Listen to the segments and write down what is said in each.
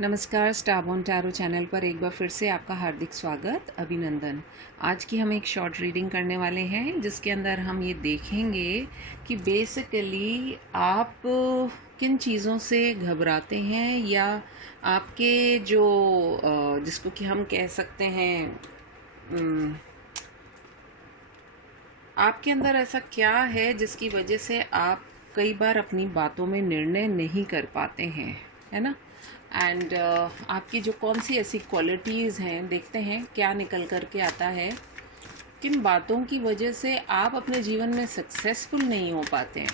नमस्कार, स्टारबॉर्न tarot channel पर एक बार फिर से आपका हार्दिक स्वागत, अभिनंदन। आज की हम एक शॉर्ट रीडिंग करने वाले हैं जिसके अंदर हम ये देखेंगे कि बेसिकली आप किन चीज़ों से घबराते हैं या आपके जो जिसको कि हम कह सकते हैं आपके अंदर ऐसा क्या है जिसकी वजह से आप कई बार अपनी बातों में निर्णय नहीं कर पाते हैं, है ना। एंड आपकी जो कौन सी ऐसी क्वालिटीज़ हैं, देखते हैं क्या निकल कर के आता है। किन बातों की वजह से आप अपने जीवन में सक्सेसफुल नहीं हो पाते हैं,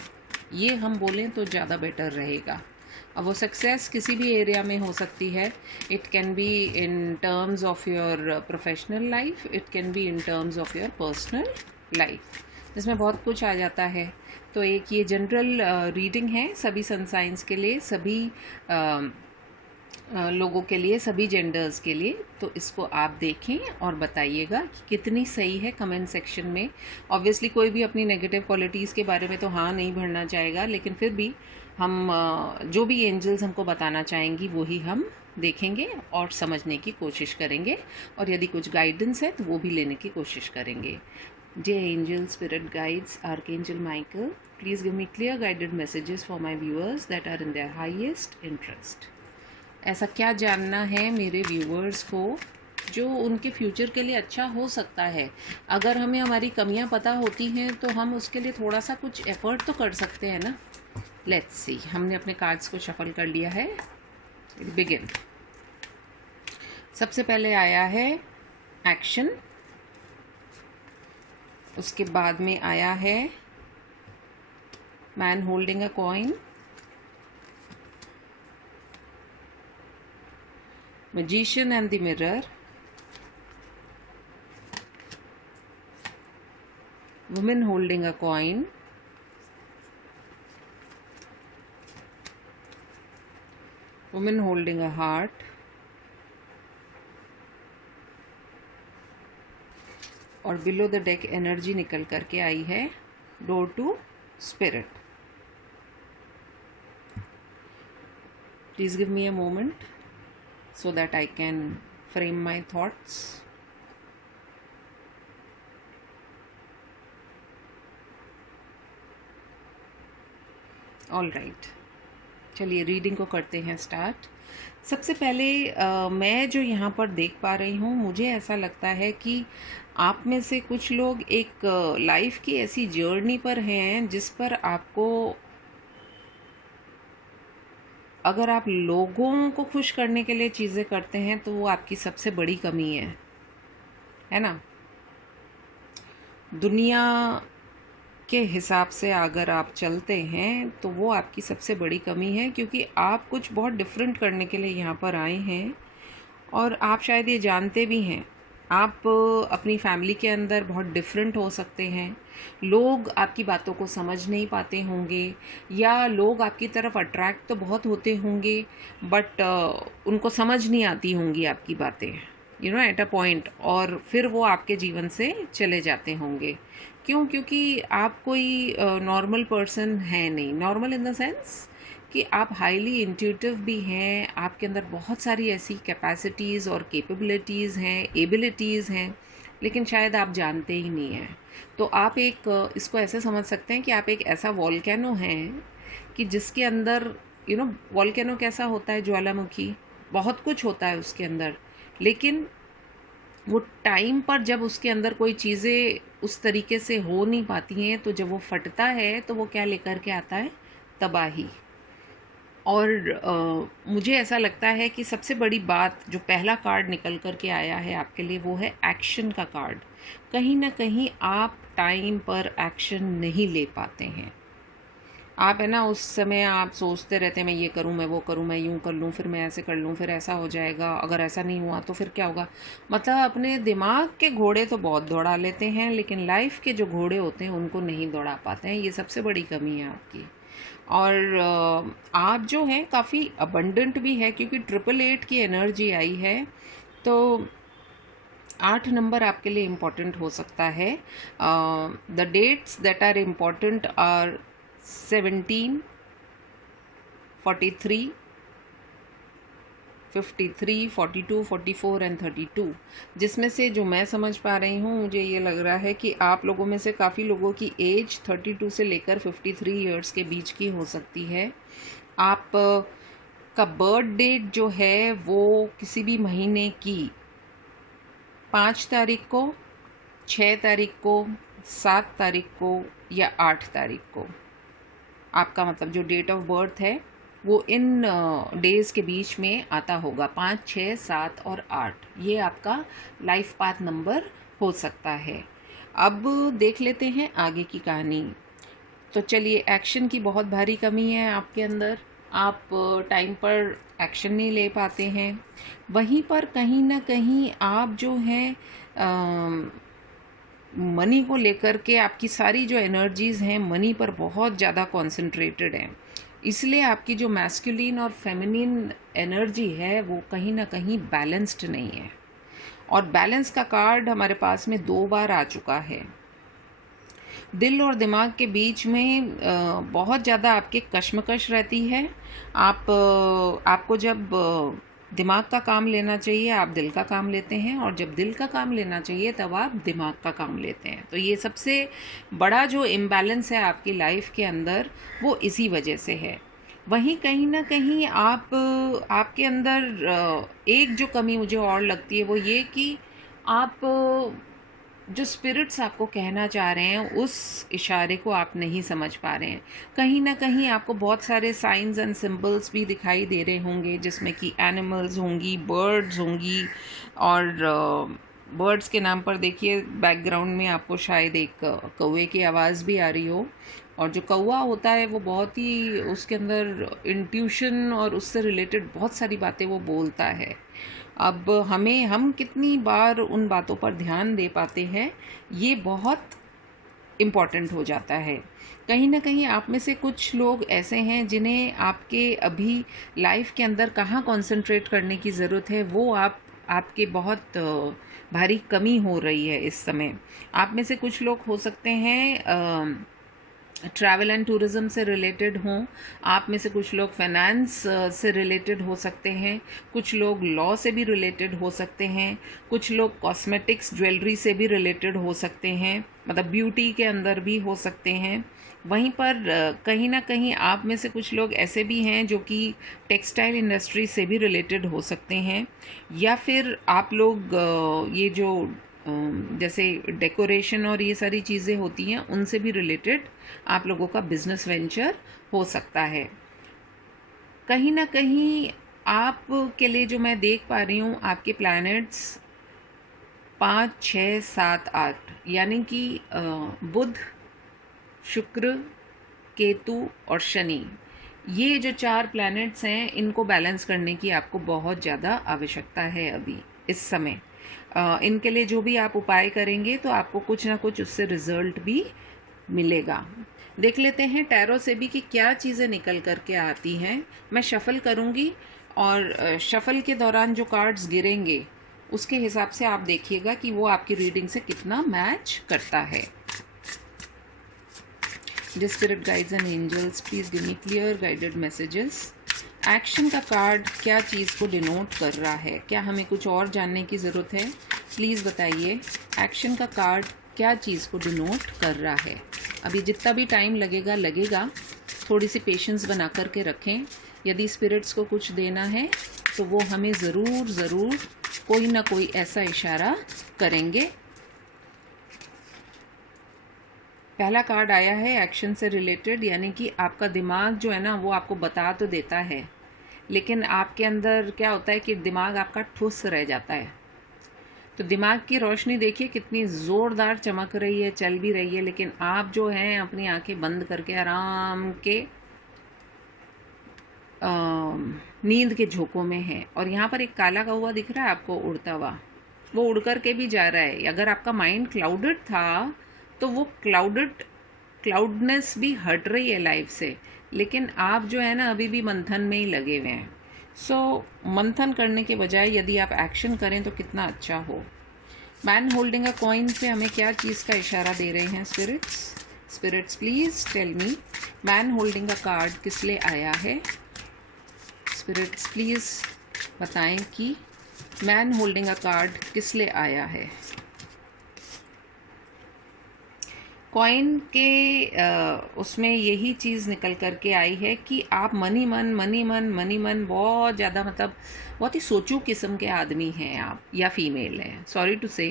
ये हम बोलें तो ज़्यादा बेटर रहेगा। अब वो सक्सेस किसी भी एरिया में हो सकती है। It can be in terms of your professional life, it can be in terms of your personal life, जिसमें बहुत कुछ आ जाता है। तो एक ये जनरल रीडिंग है सभी सन साइंस के लिए, सभी लोगों के लिए, सभी जेंडर्स के लिए। तो इसको आप देखें और बताइएगा कि कितनी सही है कमेंट सेक्शन में। ऑब्वियसली कोई भी अपनी नेगेटिव क्वालिटीज़ के बारे में तो हाँ नहीं भरना चाहेगा, लेकिन फिर भी हम जो भी एंजल्स हमको बताना चाहेंगी वही हम देखेंगे और समझने की कोशिश करेंगे, और यदि कुछ गाइडेंस है तो वो भी लेने की कोशिश करेंगे। Dear angel, spirit guides, Archangel Michael, please give me clear guided messages for my viewers that are in their highest interest. ऐसा क्या जानना है मेरे व्यूअर्स को जो उनके फ्यूचर के लिए अच्छा हो सकता है। अगर हमें हमारी कमियां पता होती हैं तो हम उसके लिए थोड़ा सा कुछ एफर्ट तो कर सकते हैं ना। लेट्स सी, हमने अपने कार्ड्स को शफल कर लिया है। बिगिन। सबसे पहले आया है एक्शन, उसके बाद में आया है man holding a coin, magician and the mirror, woman holding a coin, woman holding a heart, और बिलो द डेक एनर्जी निकल करके आई है door to spirit. Please give me a moment so that I can frame my thoughts. All right, चलिए reading को करते हैं start. सबसे पहले मैं जो यहाँ पर देख पा रही हूँ, मुझे ऐसा लगता है कि आप में से कुछ लोग एक लाइफ की ऐसी जर्नी पर हैं जिस पर आपको, अगर आप लोगों को खुश करने के लिए चीज़ें करते हैं तो वो आपकी सबसे बड़ी कमी है ना। दुनिया के हिसाब से अगर आप चलते हैं तो वो आपकी सबसे बड़ी कमी है, क्योंकि आप कुछ बहुत डिफरेंट करने के लिए यहाँ पर आए हैं। और आप शायद ये जानते भी हैं, आप अपनी फैमिली के अंदर बहुत डिफरेंट हो सकते हैं। लोग आपकी बातों को समझ नहीं पाते होंगे, या लोग आपकी तरफ अट्रैक्ट तो बहुत होते होंगे बट उनको समझ नहीं आती होंगी आपकी बातें, you know, at a point, और फिर वो आपके जीवन से चले जाते होंगे। क्यों? क्योंकि आप कोई नॉर्मल पर्सन है नहीं। नॉर्मल इन द सेंस कि आप हाईली इंट्यूटिव भी हैं, आपके अंदर बहुत सारी ऐसी कैपेसिटीज़ और कैपेबिलिटीज़ हैं, एबिलिटीज़ हैं, लेकिन शायद आप जानते ही नहीं हैं। तो आप एक इसको ऐसे समझ सकते हैं कि आप एक ऐसा वॉल्केनो हैं कि जिसके अंदर, यू नो, वॉल्केनो कैसा होता है, ज्वालामुखी, बहुत कुछ होता है उसके अंदर, लेकिन वो टाइम पर जब उसके अंदर कोई चीज़ें उस तरीके से हो नहीं पाती हैं, तो जब वो फटता है तो वो क्या लेकर के आता है? तबाही। और मुझे ऐसा लगता है कि सबसे बड़ी बात, जो पहला कार्ड निकल कर के आया है आपके लिए, वो है एक्शन का कार्ड। कहीं ना कहीं आप टाइम पर एक्शन नहीं ले पाते हैं। आप, है ना, उस समय आप सोचते रहते हैं मैं ये करूं, मैं वो करूं, मैं यूं कर लूं, फिर मैं ऐसे कर लूं, फिर ऐसा हो जाएगा, अगर ऐसा नहीं हुआ तो फिर क्या होगा। मतलब अपने दिमाग के घोड़े तो बहुत दौड़ा लेते हैं, लेकिन लाइफ के जो घोड़े होते हैं उनको नहीं दौड़ा पाते हैं। ये सबसे बड़ी कमी है आपकी। और आप जो हैं काफ़ी अबंडेंट भी है, क्योंकि 888 की एनर्जी आई है। तो 8 नंबर आपके लिए इम्पॉर्टेंट हो सकता है। The dates that are important are 17, 43, 53, 42, 44 and 32, जिसमें से जो मैं समझ पा रही हूँ, मुझे ये लग रहा है कि आप लोगों में से काफ़ी लोगों की एज 32 से लेकर 53 ईयर्स के बीच की हो सकती है। आप का बर्थ डेट जो है वो किसी भी महीने की 5 तारीख को, 6 तारीख को, 7 तारीख को या 8 तारीख को, आपका मतलब जो डेट ऑफ बर्थ है वो इन डेज़ के बीच में आता होगा। 5, 6, 7 और 8 ये आपका लाइफ पाथ नंबर हो सकता है। अब देख लेते हैं आगे की कहानी। तो चलिए, एक्शन की बहुत भारी कमी है आपके अंदर, आप टाइम पर एक्शन नहीं ले पाते हैं। वहीं पर कहीं ना कहीं आप जो हैं मनी को लेकर के आपकी सारी जो एनर्जीज़ हैं मनी पर बहुत ज़्यादा कॉन्सेंट्रेटेड हैं, इसलिए आपकी जो मैस्कुलिन और फेमिनिन एनर्जी है वो कहीं ना कहीं बैलेंस्ड नहीं है। और बैलेंस का कार्ड हमारे पास में 2 बार आ चुका है। दिल और दिमाग के बीच में बहुत ज़्यादा आपके कश्मकश रहती है। आपको जब दिमाग का काम लेना चाहिए आप दिल का काम लेते हैं, और जब दिल का काम लेना चाहिए तब आप दिमाग का काम लेते हैं। तो ये सबसे बड़ा जो इम्बैलेंस है आपकी लाइफ के अंदर वो इसी वजह से है। वहीं कहीं ना कहीं आपके अंदर एक जो कमी मुझे और लगती है वो ये कि आप जो स्पिरिट्स आपको कहना चाह रहे हैं उस इशारे को आप नहीं समझ पा रहे हैं। कहीं ना कहीं आपको बहुत सारे साइंस एंड सिंबल्स भी दिखाई दे रहे होंगे, जिसमें कि एनिमल्स होंगी, बर्ड्स होंगी, और बर्ड्स के नाम पर देखिए बैकग्राउंड में आपको शायद एक कौवे की आवाज़ भी आ रही हो। और जो कौवा होता है वो बहुत ही, उसके अंदर इंट्यूशन और उससे रिलेटेड बहुत सारी बातें वो बोलता है। अब हम कितनी बार उन बातों पर ध्यान दे पाते हैं ये बहुत इम्पॉर्टेंट हो जाता है। कहीं ना कहीं आप में से कुछ लोग ऐसे हैं जिन्हें आपके अभी लाइफ के अंदर कहाँ कंसंट्रेट करने की ज़रूरत है वो आपके बहुत भारी कमी हो रही है इस समय। आप में से कुछ लोग हो सकते हैं ट्रैवल एंड टूरिज़्म से रिलेटेड हों, आप में से कुछ लोग फाइनेंस से रिलेटेड हो सकते हैं, कुछ लोग लॉ से भी रिलेटेड हो सकते हैं, कुछ लोग कॉस्मेटिक्स ज्वेलरी से भी रिलेटेड हो सकते हैं, मतलब ब्यूटी के अंदर भी हो सकते हैं। वहीं पर कहीं ना कहीं आप में से कुछ लोग ऐसे भी हैं जो कि टेक्सटाइल इंडस्ट्री से भी रिलेटेड हो सकते हैं, या फिर आप लोग ये जो जैसे डेकोरेशन और ये सारी चीज़ें होती हैं उनसे भी रिलेटेड आप लोगों का बिजनेस वेंचर हो सकता है। कहीं ना कहीं आप के लिए जो मैं देख पा रही हूँ आपके प्लैनेट्स 5, 6, 7, 8 यानी कि बुध, शुक्र, केतु और शनि, ये जो 4 प्लैनेट्स हैं इनको बैलेंस करने की आपको बहुत ज़्यादा आवश्यकता है अभी इस समय। इनके लिए जो भी आप उपाय करेंगे तो आपको कुछ ना कुछ उससे रिजल्ट भी मिलेगा। देख लेते हैं टैरो से भी कि क्या चीज़ें निकल कर के आती हैं। मैं शफ़ल करूँगी और शफ़ल के दौरान जो कार्ड्स गिरेंगे उसके हिसाब से आप देखिएगा कि वो आपकी रीडिंग से कितना मैच करता है। Dear Spirit Guides and Angels, please give me clear guided messages। Action का कार्ड क्या चीज़ को डिनोट कर रहा है? क्या हमें कुछ और जानने की ज़रूरत है? प्लीज़ बताइए, एक्शन का कार्ड क्या चीज़ को डिनोट कर रहा है? अभी जितना भी टाइम लगेगा, थोड़ी सी पेशेंस बना कर के रखें। यदि स्पिरिट्स को कुछ देना है तो वो हमें ज़रूर कोई ना कोई ऐसा इशारा करेंगे। पहला कार्ड आया है एक्शन से रिलेटेड, यानी कि आपका दिमाग जो है ना वो आपको बता तो देता है, लेकिन आपके अंदर क्या होता है कि दिमाग आपका ठुस रह जाता है। तो दिमाग की रोशनी देखिए कितनी ज़ोरदार चमक रही है, चल भी रही है, लेकिन आप जो हैं अपनी आंखें बंद करके आराम के नींद के झोंकों में हैं। और यहाँ पर एक काला कौवा दिख रहा है आपको उड़ता हुआ, वो उड़ कर के भी जा रहा है। अगर आपका माइंड क्लाउडेड था तो वो क्लाउडनेस भी हट रही है लाइफ से, लेकिन आप जो है ना अभी भी मंथन में ही लगे हुए हैं। सो मंथन करने के बजाय यदि आप एक्शन करें तो कितना अच्छा हो। मैन होल्डिंग अ कॉइन से हमें क्या चीज़ का इशारा दे रहे हैं spirits please tell me. Man holding a card किस लिए आया है? स्पिरिट्स प्लीज़ बताएं कि मैन होल्डिंग अ कार्ड किस लिए आया है। कॉइन के उसमें यही चीज़ निकल कर के आई है कि आप मनी मन बहुत ज़्यादा, मतलब बहुत ही सोचू किस्म के आदमी हैं आप, या फीमेल हैं, सॉरी टू से,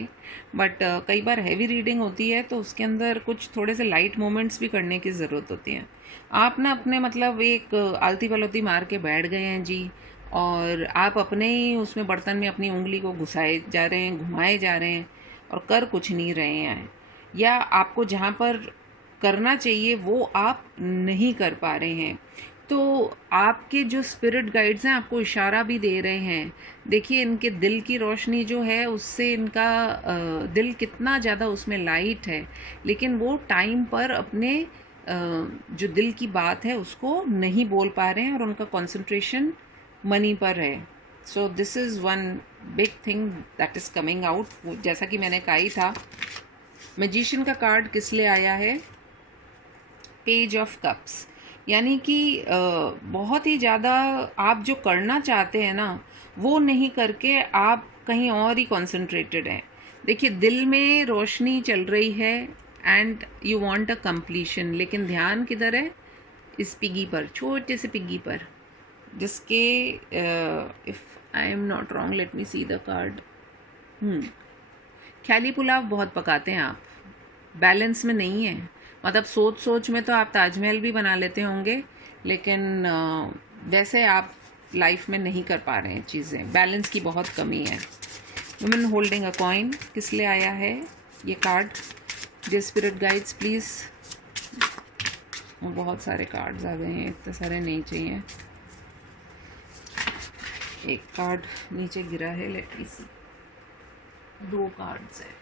बट कई बार हैवी रीडिंग होती है तो उसके अंदर कुछ थोड़े से लाइट मोमेंट्स भी करने की ज़रूरत होती है। आप ना अपने मतलब एक आलती पलौती मार के बैठ गए हैं जी, और आप अपने ही उसमें बर्तन में अपनी उंगली को घुसाए जा रहे हैं, घुमाए जा रहे हैं, और कर कुछ नहीं रहे हैं, या आपको जहाँ पर करना चाहिए वो आप नहीं कर पा रहे हैं। तो आपके जो स्पिरिट गाइड्स हैं आपको इशारा भी दे रहे हैं। देखिए इनके दिल की रोशनी जो है उससे इनका दिल कितना ज़्यादा उसमें लाइट है, लेकिन वो टाइम पर अपने जो दिल की बात है उसको नहीं बोल पा रहे हैं, और उनका कंसंट्रेशन मनी पर है। सो this is one big thing that is coming out. जैसा कि मैंने कहा ही था, मैजिशियन का कार्ड किस लिए आया है, पेज ऑफ कप्स, यानी कि बहुत ही ज़्यादा आप जो करना चाहते हैं ना वो नहीं करके आप कहीं और ही कॉन्सेंट्रेटेड हैं। देखिए दिल में रोशनी चल रही है and you want a completion, लेकिन ध्यान किधर है, इस पिग्गी पर, छोटे से पिग्गी पर, जिसके if I am not wrong let me see the card. ख्याली पुलाव बहुत पकाते हैं आप, बैलेंस में नहीं है। मतलब सोच सोच में तो आप ताजमहल भी बना लेते होंगे, लेकिन वैसे आप लाइफ में नहीं कर पा रहे हैं चीज़ें, बैलेंस की बहुत कमी है। वुमेन होल्डिंग अ कॉइन किस लिए आया है ये card, J spirit guides please. बहुत सारे कार्ड्स आ गए हैं, इतने सारे नहीं चाहिए। एक कार्ड नीचे गिरा है, लेट मी सी, 2 कार्ड्स है।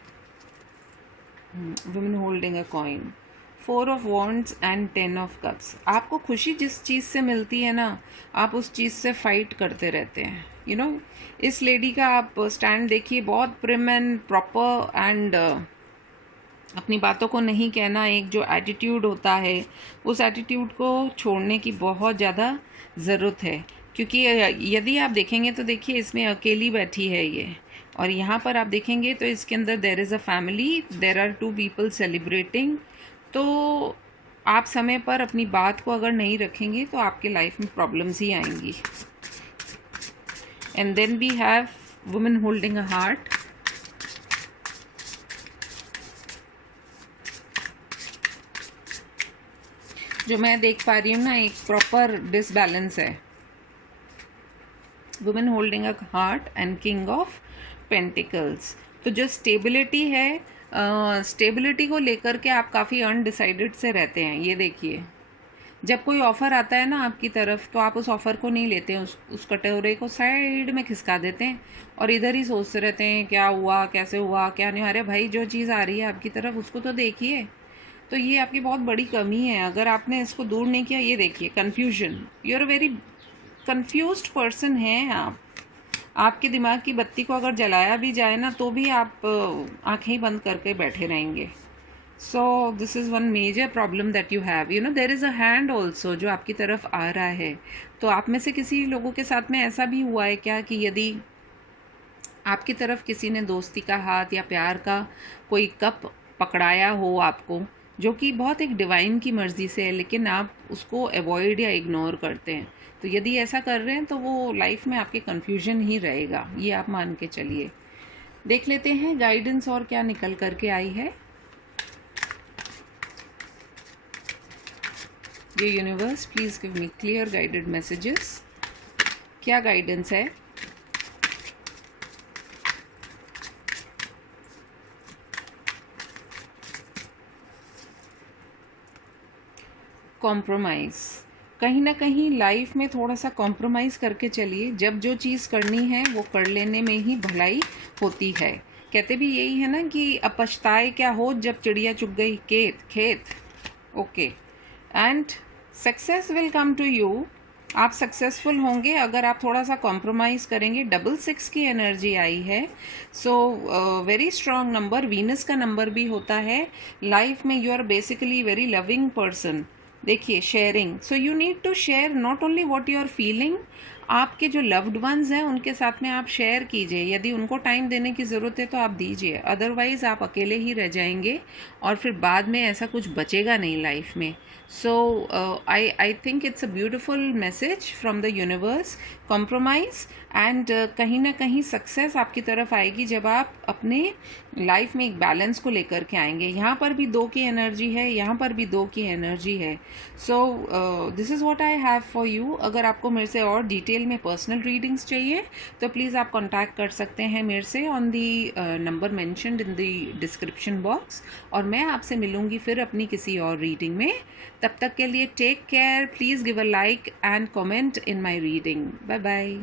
Women holding a coin, 4 of wands and 10 of cups. आपको खुशी जिस चीज़ से मिलती है ना, आप उस चीज़ से फाइट करते रहते हैं। यू नो इस लेडी का आप स्टैंड देखिए, बहुत प्रिम एंड प्रॉपर एंड अपनी बातों को नहीं कहना, एक जो एटीट्यूड होता है उस एटीट्यूड को छोड़ने की बहुत ज़्यादा ज़रूरत है। क्योंकि यदि आप देखेंगे तो देखिए इसमें अकेली बैठी है ये, और यहाँ पर आप देखेंगे तो इसके अंदर there is a family, there are 2 people celebrating. तो आप समय पर अपनी बात को अगर नहीं रखेंगे तो आपके लाइफ में प्रॉब्लम्स ही आएंगी। And then we have women holding a heart. जो मैं देख पा रही हूँ ना, एक प्रॉपर डिसबैलेंस है। Women holding a heart and king of pentacles. तो जो स्टेबिलिटी है, स्टेबिलिटी को लेकर के आप काफ़ी अनडिसाइडेड से रहते हैं। ये देखिए जब कोई ऑफ़र आता है ना आपकी तरफ, तो आप उस ऑफ़र को नहीं लेते हैं, उस कटोरे को साइड में खिसका देते हैं और इधर ही सोचते रहते हैं क्या हुआ, कैसे हुआ, क्या नहीं। अरे भाई जो चीज़ आ रही है आपकी तरफ उसको तो देखिए। तो ये आपकी बहुत बड़ी कमी है, अगर आपने इसको दूर नहीं किया। ये देखिए confusion, you are very confused person हैं आप। आपके दिमाग की बत्ती को अगर जलाया भी जाए ना तो भी आप आँखें ही बंद करके बैठे रहेंगे। So this is one major problem that you have. You know there is a hand also जो आपकी तरफ आ रहा है। तो आप में से किसी लोगों के साथ में ऐसा भी हुआ है क्या कि यदि आपकी तरफ किसी ने दोस्ती का हाथ या प्यार का कोई कप पकड़ाया हो आपको, जो कि बहुत एक डिवाइन की मर्ज़ी से है, लेकिन आप उसको अवॉइड या इग्नोर करते हैं। तो यदि ऐसा कर रहे हैं तो वो लाइफ में आपके कन्फ्यूजन ही रहेगा, ये आप मान के चलिए। देख लेते हैं गाइडेंस और क्या निकल करके आई है। ये universe please give me clear guided messages. क्या गाइडेंस है? कॉम्प्रोमाइज़, कहीं ना कहीं लाइफ में थोड़ा सा कॉम्प्रोमाइज़ करके चलिए। जब जो चीज़ करनी है वो कर लेने में ही भलाई होती है। कहते भी यही है ना कि अब पछताए क्या हो जब चिड़िया चुग गई खेत। Okay, and success will come to you. आप सक्सेसफुल होंगे अगर आप थोड़ा सा कॉम्प्रोमाइज़ करेंगे। 6 की एनर्जी आई है, so very strong number, Venus का नंबर भी होता है। लाइफ में you are basically very loving person. देखिए sharing, so you need to share not only what you are feeling. आपके जो लव्ड वंस हैं उनके साथ में आप शेयर कीजिए, यदि उनको टाइम देने की ज़रूरत है तो आप दीजिए, अदरवाइज़ आप अकेले ही रह जाएंगे और फिर बाद में ऐसा कुछ बचेगा नहीं लाइफ में। So I think it's a beautiful message from the universe, compromise and कहीं ना कहीं सक्सेस आपकी तरफ आएगी जब आप अपने लाइफ में एक बैलेंस को लेकर के आएंगे। यहाँ पर भी 2 की एनर्जी है, यहाँ पर भी 2 की एनर्जी है। सो this is what I have for you. अगर आपको मेरे से और डिटेल में पर्सनल रीडिंग्स चाहिए तो प्लीज़ आप कांटेक्ट कर सकते हैं मेरे से on the number mentioned in the description box, और मैं आपसे मिलूँगी फिर अपनी किसी और रीडिंग में। तब तक के लिए take care, please give a like and comment in my reading. Bye bye.